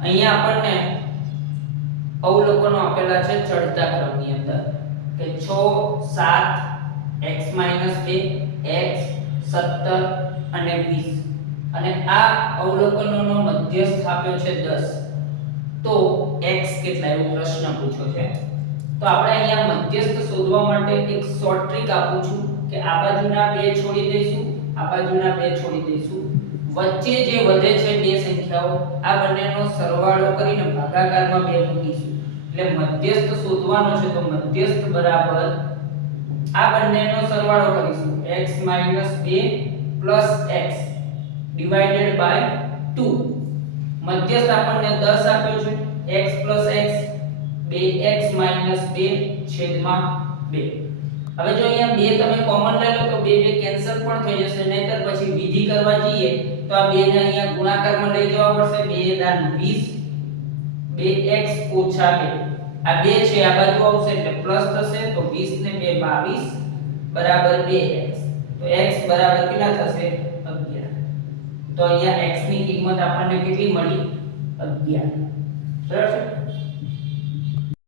અહીંયા આપણને અવલોકનો આપેલા છે ચડતા ક્રમની અંદર કે 6 7 x - 2 x 17 અને 20 અને આ અવલોકનોનો મધ્યસ્થ આપ્યો છે 10 તો x કેટલા એવો પ્રશ્ન પૂછ્યો છે તો આપણે અહીંયા મધ્યસ્થ શોધવા માટે એક શોર્ટ ટ્રીક આપું છું કે આ બાજુના બે છોડી દઈશું આ બાજુના બે છોડી દઈશું વચ્ચે જે વધે છે બે સંખ્યાઓ આ બંનેનો સરવાળો કરીને ભાગાકારમાં બે મૂકીશું એટલે મધ્યસ્થ શોધવાનો છે તો મધ્યસ્થ બરાબર આ બંનેનો સરવાળો કરીશું x - 2 x ડિવાઇડેડ બાય 2 મધ્યસ્થ આપણને 10 આપ્યો છે x x 2x - 2 છેદમાં 2 હવે જો અહીંયા બે તમે કોમન લઈ લો તો બે કેન્સલ પણ થઈ જશે નહીતર પછી વિધિ કરવા જઈએ તો આ બે ને અહીંયા ગુણાકારમાં લઈ જવા પડશે 2 દાન 20 2x - 2 આ બે છે આ બાજુ આવશે એટલે પ્લસ થશે તો 20 ને 2 22 બરાબર 2x તો x બરાબર કેટલા થશે 11 તો અહીંયા x ની કિંમત આપણને કેટલી મળી 11 બરાબર છે